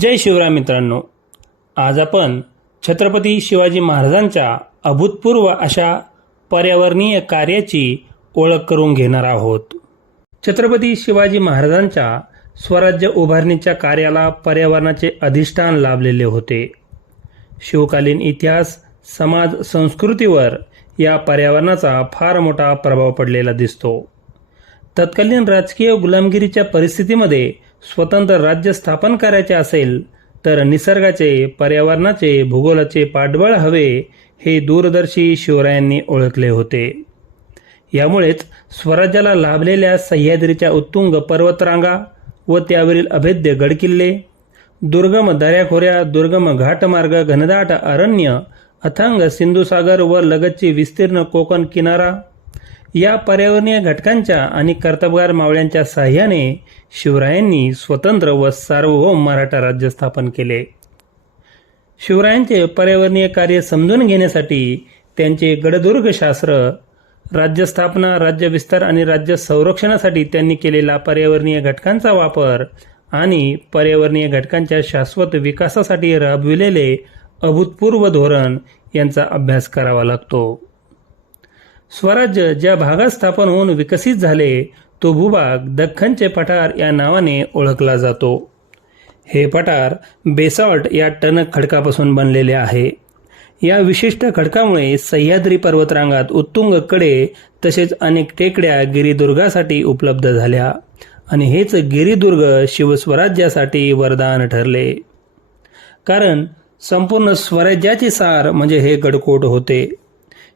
जय शिवराय मित्रांनो. आज आपण छत्रपती शिवाजी महाराजांच्या अभूतपूर्व अशा पर्यावरणीय कार्याची ओळख करून घेणार आहोत. छत्रपती शिवाजी महाराजांच्या स्वराज्य उभारणीच्या कार्याला पर्यावरणाचे अधिष्ठान लाभलेले होते. शिवकालीन इतिहास समाज संस्कृतीवर या पर्यावरणाचा फार मोठा प्रभाव पडलेला दिसतो. तत्कालीन राजकीय गुलामगिरीच्या परिस्थितीमध्ये स्वतंत्र राज्य स्थापन करायचे असेल तर निसर्गाचे पर्यावरणाचे भूगोलाचे पाठबळ हवे हे दूरदर्शी शिवरायांनी ओळखले होते. यामुळेच स्वराज्याला लाभलेल्या सह्याद्रीच्या उत्तुंग पर्वतरांगा व त्यावरील अभेद्य गडकिल्ले दुर्गम दऱ्याखोऱ्या दुर्गम घाटमार्ग घनदाट अरण्य अथांग सिंधुसागर व लगतची विस्तीर्ण कोकण किनारा या पर्यावरणीय घटकांच्या आणि कर्तबगार मावळ्यांच्या साह्याने शिवरायांनी स्वतंत्र व सार्वभौम मराठा राज्य स्थापन केले. शिवरायांचे पर्यावरणीय कार्य समजून घेण्यासाठी त्यांचे गडदुर्ग शास्त्र राज्यस्थापना राज्य विस्तार आणि राज्य संरक्षणासाठी त्यांनी केलेला पर्यावरणीय घटकांचा वापर आणि पर्यावरणीय घटकांच्या शाश्वत विकासासाठी राबविलेले अभूतपूर्व धोरण यांचा अभ्यास करावा लागतो. स्वराज्य ज्या भागात स्थापन होऊन विकसित झाले तो भूभाग दख्खनचे पठार या नावाने ओळखला जातो. हे पठार बेसॉल्ट या टणक खडकापासून बनलेले आहे. या विशिष्ट खडकामुळे सह्याद्री पर्वतरांगात उत्तुंगकडे तसेच अनेक टेकड्या गिरिदुर्गासाठी उपलब्ध झाल्या आणि हेच गिरिदुर्ग शिवस्वराज्यासाठी वरदान ठरले. कारण संपूर्ण स्वराज्याचे सार म्हणजे हे गडकोट होते.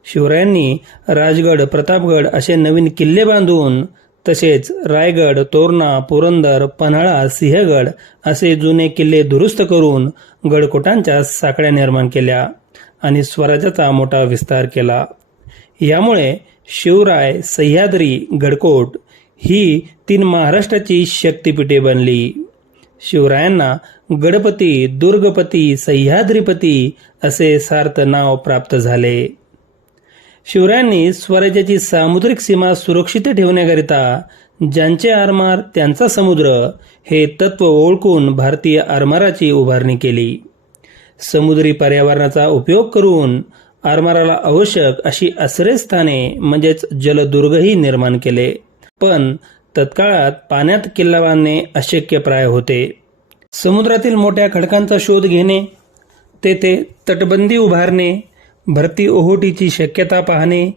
शिवरायांनी राजगड प्रतापगड असे नवीन किल्ले बांधून तसेच रायगड तोरणा पुरंदर पन्हाळा सिंहगड असे जुने किल्ले दुरुस्त करून गडकोटांच्या साकड्या निर्माण केल्या आणि स्वराज्याचा मोठा विस्तार केला. यामुळे शिवराय सह्याद्री गडकोट ही तीन महाराष्ट्राची शक्तिपीठे बनली. शिवरायांना गडपती दुर्गपती सह्याद्रीपती असे सार्थ नाव प्राप्त झाले. शिवरायांनी स्वराज्याची सामुद्रिक सीमा सुरक्षित ठेवण्याकरिता ज्यांचे आरमार त्यांचा समुद्र हे तत्व ओळखून भारतीय आरमाराची उभारणी केली. समुद्री पर्यावरणाचा उपयोग करून आरमाराला आवश्यक अशी आश्रयस्थाने म्हणजेच जलदुर्गही निर्माण केले. पण तत्काळात पाण्यात किल्ला बांधणे अशक्यप्राय होते. समुद्रातील मोठ्या खडकांचा शोध घेणे तेथे तटबंदी उभारणे भरती ओहोटीची शक्यता पाहणे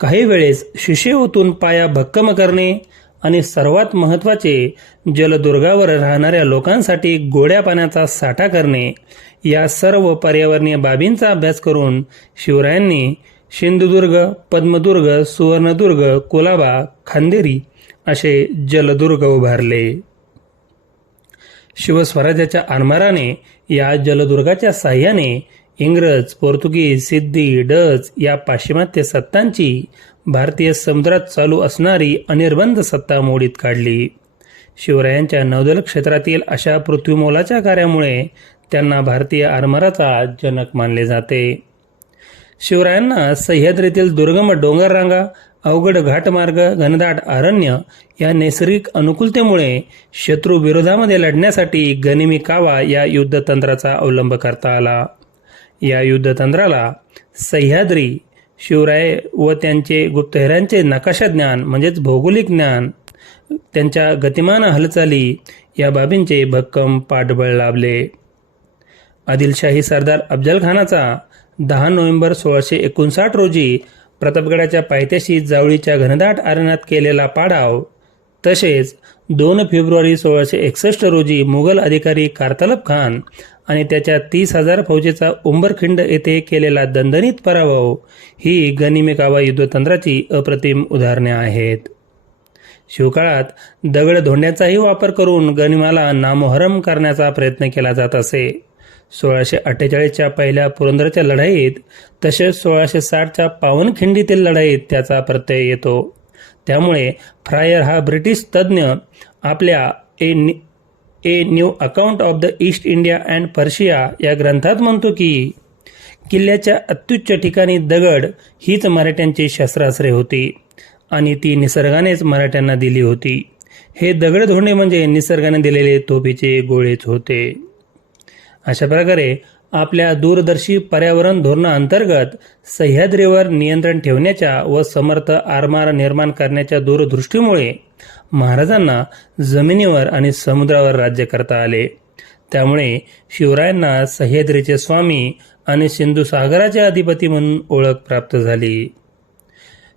काही वेळेस शिशेहोतून पाया भक्कम करणे आणि सर्वात महत्त्वाचे जलदुर्गावर राहणाऱ्या लोकांसाठी गोड्या पाण्याचा साठा करणे या सर्व पर्यावरणीय बाबींचा अभ्यास करून शिवरायांनी सिंधुदुर्ग पद्मदुर्ग सुवर्णदुर्ग कोलाबा खांदेरी असे जलदुर्ग उभारले. शिवस्वराज्याच्या आरमाराने या जलदुर्गाच्या साह्याने इंग्रज पोर्तुगीज सिद्धी डच या पाश्चिमात्य सत्तांची भारतीय समुद्रात चालू असणारी अनिर्बंध सत्ता मोडीत काढली. शिवरायांच्या नौदल क्षेत्रातील अशा पृथ्वीमोलाच्या कार्यामुळे त्यांना भारतीय आरमाराचा जनक मानले जाते. शिवरायांना सह्याद्रीतील दुर्गम डोंगररांगा अवघड घाटमार्ग घनदाट अरण्य या नैसर्गिक अनुकूलतेमुळे शत्रू विरोधामध्ये लढण्यासाठी गनिमी कावा या युद्धतंत्राचा अवलंब करता आला. या युद्धतंत्राला सह्याद्री शिवराय व त्यांचे गुप्तहेरांचे नकाशा ज्ञान म्हणजेच भौगोलिक ज्ञान त्यांच्या गतिमान हालचाली या बाबींचे भक्कम पाठबळ लाभले. आदिलशाही सरदार अफजल खानाचा दहा नोव्हेंबर सोळाशे एकोणसाठ रोजी प्रतापगडाच्या पायथ्याशी जावळीच्या घनदाट अरण्यात केलेला पाडाव तसेच दोन फेब्रुवारी सोळाशे एकसष्ट रोजी मुघल अधिकारी कारतलब खान आणि त्याच्या तीस हजार फौजेचा उंबरखिंड येथे केलेला दणदणीत पराभव ही गनिमेकावा युद्धतंत्राची अप्रतिम उदाहरणे आहेत. शिवकाळात दगड धोंड्याचाही वापर करून गनिमाला नामोहरम करण्याचा प्रयत्न केला जात असे. सोळाशे अठ्ठेचाळीसच्या पहिल्या पुरंदरच्या लढाईत तसेच सोळाशे साठच्या पावनखिंडीतील लढाईत त्याचा प्रत्यय येतो. त्यामुळे फ्रायर हा ब्रिटिश तज्ज्ञ आपल्या a a new account of the East India and Persia या ग्रंथात म्हणतो की किल्ल्याच्या अत्युच्च ठिकाणी दगड हीच मराठ्यांची शस्त्रास्त्रे होती आणि ती निसर्गानेच मराठ्यांना दिली होती. हे दगड धोंडे म्हणजे निसर्गाने दिलेले तोफीचे गोळेच होते. अशा प्रकारे आपल्या दूरदर्शी पर्यावरण धोरणाअंतर्गत सह्याद्रीवर नियंत्रण ठेवण्याच्या व समर्थ आरमार निर्माण करण्याच्या दूरदृष्टीमुळे महाराजांना जमिनीवर आणि समुद्रावर राज्य करता आले. त्यामुळे शिवरायांना सह्याद्रीचे स्वामी आणि सिंधू सागराचे अधिपती म्हणून ओळख प्राप्त झाली.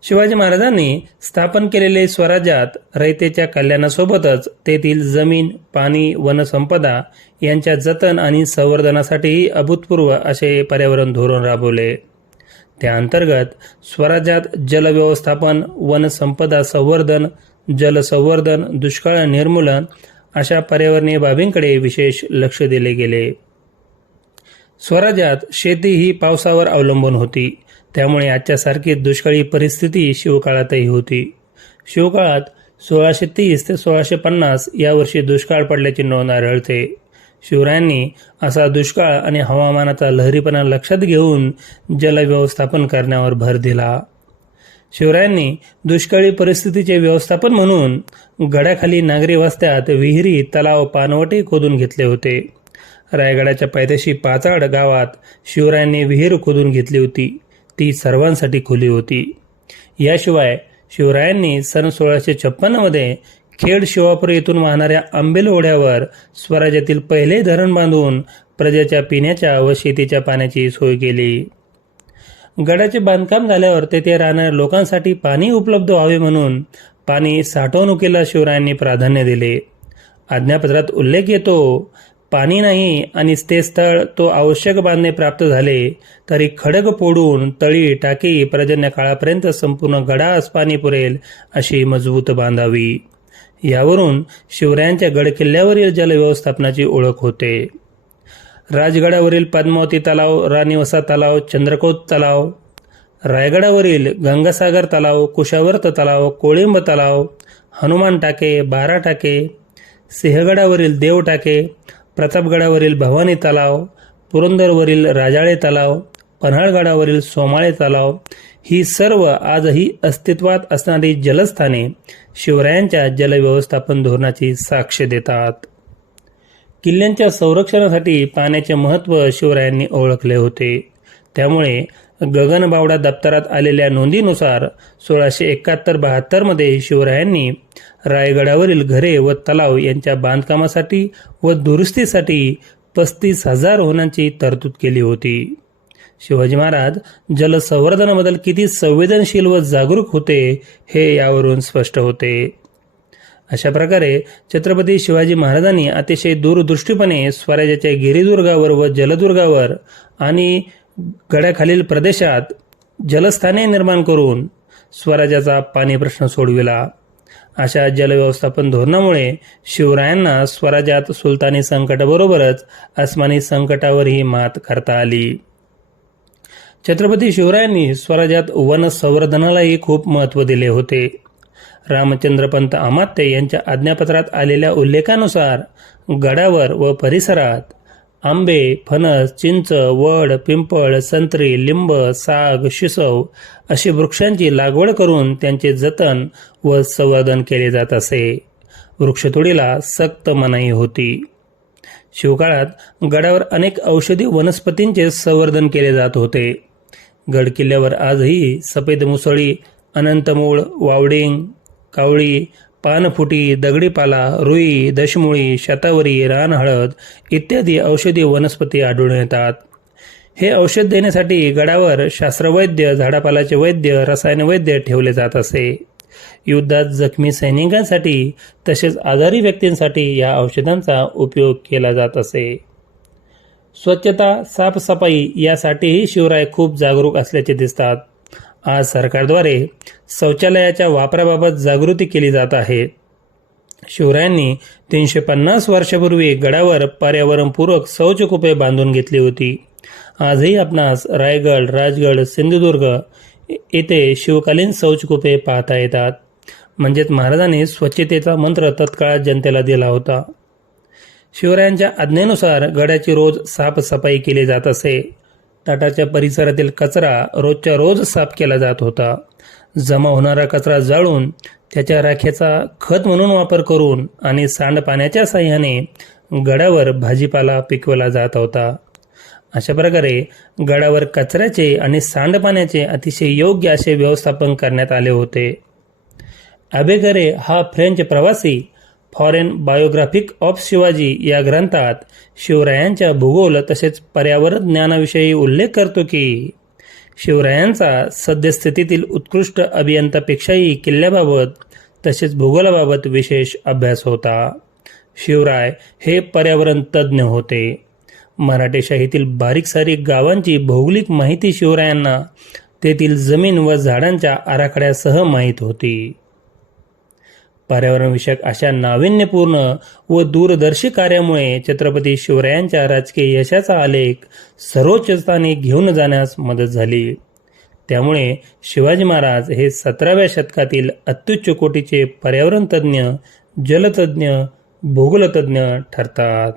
शिवाजी महाराजांनी स्थापन केलेले स्वराज्यात रयतेच्या कल्याणासोबतच तेथील जमीन पाणी वनसंपदा यांच्या जतन आणि संवर्धनासाठीही अभूतपूर्व असे पर्यावरण धोरण राबवले. त्याअंतर्गत स्वराज्यात जलव्यवस्थापन वनसंपदा संवर्धन जलसंवर्धन दुष्काळ निर्मूलन अशा पर्यावरणीय बाबींकडे विशेष लक्ष दिले गेले. स्वराज्यात शेती ही पावसावर अवलंबून होती. त्यामुळे आजच्यासारखी दुष्काळी परिस्थिती शिवकाळातही होती. शिवकाळात सोळाशे तीस ते सोळाशे पन्नास या वर्षी दुष्काळ पडल्याची नोंद आढळते. शिवरायांनी असा दुष्काळ आणि हवामानाचा लहरीपणा लक्षात घेऊन जलव्यवस्थापन करण्यावर भर दिला. शिवरायांनी दुष्काळी परिस्थितीचे व्यवस्थापन म्हणून गडाखाली नागरी वस्त्यात विहिरी तलाव पानवटे खोदून घेतले होते. रायगडाच्या पायथ्याशी पाचाड गावात शिवरायांनी विहीर खोदून घेतली होती. ती सर्वांसाठी खुली होती. याशिवाय शिवरायांनी सन सोळाशे छप्पन्नमध्ये खेड शिवापूर येथून वाहणाऱ्या आंबेल ओढ्यावर स्वराज्यातील पहिले धरण बांधून प्रजेच्या पिण्याच्या व शेतीच्या पाण्याची सोय केली. गडाचे बांधकाम झाल्यावर तेथे राहणाऱ्या लोकांसाठी पाणी उपलब्ध व्हावे म्हणून पाणी साठवणुकीला शिवरायांनी प्राधान्य दिले. आज्ञापत्रात उल्लेख येतो पाणी नाही आणि ते स्थळ तो आवश्यक बांधणे प्राप्त झाले तरी खडग फोडून तळी टाकी पर्जन्य काळापर्यंत संपूर्ण गडास पाणी पुरेल अशी मजबूत बांधावी. यावरून शिवरायांच्या गडकिल्ल्यावरील जलव्यवस्थापनाची ओळख होते. राजगडावरील पद्मावती तलाव राणीवसा तलाव चंद्रकोत तलाव रायगडावरील गंगासागर तलाव कुशावर्त तलाव कोळिंब तलाव हनुमान टाके बारा टाके सिंहगडावरील देव टाके प्रतापगडावरील भवानी तलाव पुरंदरवरील राजाळे तलाव पन्हाळगडावरील सोमाळे तलाव ही सर्व आजही अस्तित्वात असणारी जलस्थाने शिवरायांच्या जलव्यवस्थापन धोरणाची साक्ष देतात. किल्ल्यांच्या संरक्षणासाठी पाण्याचे महत्त्व शिवरायांनी ओळखले होते. त्यामुळे गगनबावडा दप्तरात आलेल्या नोंदीनुसार सोळाशे एकाहत्तर बहात्तरमध्ये शिवरायांनी रायगडावरील घरे व तलाव यांच्या बांधकामासाठी व दुरुस्तीसाठी पस्तीस हजार होण्याची तरतूद केली होती. शिवाजी महाराज जलसंवर्धनाबद्दल किती संवेदनशील व जागरूक होते हे यावरून स्पष्ट होते. अशा प्रकारे छत्रपती शिवाजी महाराजांनी अतिशय दूरदृष्टीपणे स्वराज्याच्या गिरिदुर्गावर व जलदुर्गावर आणि गड्याखालील प्रदेशात जलस्थाने निर्माण करून स्वराज्याचा पाणी प्रश्न सोडविला. अशा जलव्यवस्थापन धोरणामुळे शिवरायांना स्वराज्यात सुलतानी संकटाबरोबरच अस्मानी संकटावरही मात करता आली. छत्रपती शिवरायांनी स्वराज्यात वन संवर्धनालाही खूप महत्त्व दिले होते. रामचंद्रपंत अमात्य यांच्या आज्ञापत्रात आलेल्या उल्लेखानुसार गडावर व परिसरात आंबे फणस चिंच वड पिंपळ संत्री लिंब साग शिसव अशी वृक्षांची लागवड करून त्यांचे जतन व संवर्धन केले जात असे. वृक्षतोडीला सक्त मनाई होती. शिवकाळात गडावर अनेक औषधी वनस्पतींचे संवर्धन केले जात होते. गडकिल्ल्यावर आजही सफेद मुसळी अनंतमूळ वावडिंग कावळी पानफुटी दगडीपाला रुई दशमुळी शतावरी रानहळद इत्यादी औषधी वनस्पती आढळून येतात. हे औषध देण्यासाठी गडावर शास्त्रवैद्य झाडापालाचे वैद्य रसायन वैद्य ठेवले जात असे. युद्धात जखमी सैनिकांसाठी तसेच आजारी व्यक्तींसाठी या औषधांचा उपयोग केला जात असे. स्वच्छता साफसफाई यासाठीही शिवराय खूप जागरूक असल्याचे दिसतात. आज सरकारद्वारे शौचालयाच्या वापराबाबत जागृती केली जात आहे. शिवरायांनी तीनशे पन्नास वर्षापूर्वी गडावर पर्यावरणपूरक शौचकुपे बांधून घेतली होती. आजही आपणास रायगड राजगड सिंधुदुर्ग येथे शिवकालीन शौचकुपे पाहता येतात. म्हणजेच महाराजांनी स्वच्छतेचा मंत्र तत्काळात जनतेला दिला होता. शिवरायांच्या आज्ञेनुसार गडाची रोज साफसफाई केली जात असे. तटाच्या परिसरातील कचरा रोजच्या रोज साफ केला जात होता. जमा होणारा कचरा जाळून त्याच्या राखेचा खत म्हणून वापर करून आणि सांडपाण्याच्या साह्याने गडावर भाजीपाला पिकवला जात होता. अशा प्रकारे गडावर कचऱ्याचे आणि सांडपाण्याचे अतिशय योग्य असे व्यवस्थापन करण्यात आले होते. अबेगरे हा फ्रेंच प्रवासी फॉरेन बायोग्राफिक ऑफ शिवाजी या ग्रंथात शिवरायांच्या भूगोल तसेच पर्यावरण ज्ञानाविषयी उल्लेख करतो की शिवरायांचा सद्यस्थितीतील उत्कृष्ट अभियंतापेक्षाही किल्ल्याबाबत तसेच भूगोलाबाबत विशेष अभ्यास होता. शिवराय हे पर्यावरण तज्ज्ञ होते. मराठेशाहीतील बारीक सारीक गावांची भौगोलिक माहिती शिवरायांना तेथील जमीन व झाडांच्या आराखड्यासह माहीत होती. पर्यावरणविषयक अशा नाविन्यपूर्ण व दूरदर्शी कार्यामुळे छत्रपती शिवरायांच्या राजकीय यशाचा आलेख सर्वोच्च स्थानी घेऊन जाण्यास मदत झाली. त्यामुळे शिवाजी महाराज हे सतराव्या शतकातील अत्युच्च कोटीचे पर्यावरण तज्ज्ञ जलतज्ज्ञ भूगोलतज्ज्ञ ठरतात.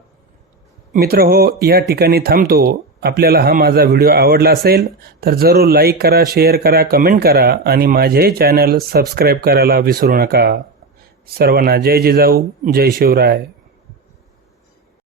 मित्र हो या ठिकाणी थांबतो. आपल्याला हा माझा व्हिडिओ आवडला असेल तर जरूर लाईक करा शेअर करा कमेंट करा आणि माझे चॅनल सबस्क्राईब करायला विसरू नका. सर्वांना जय जिजाऊ जय शिवराय.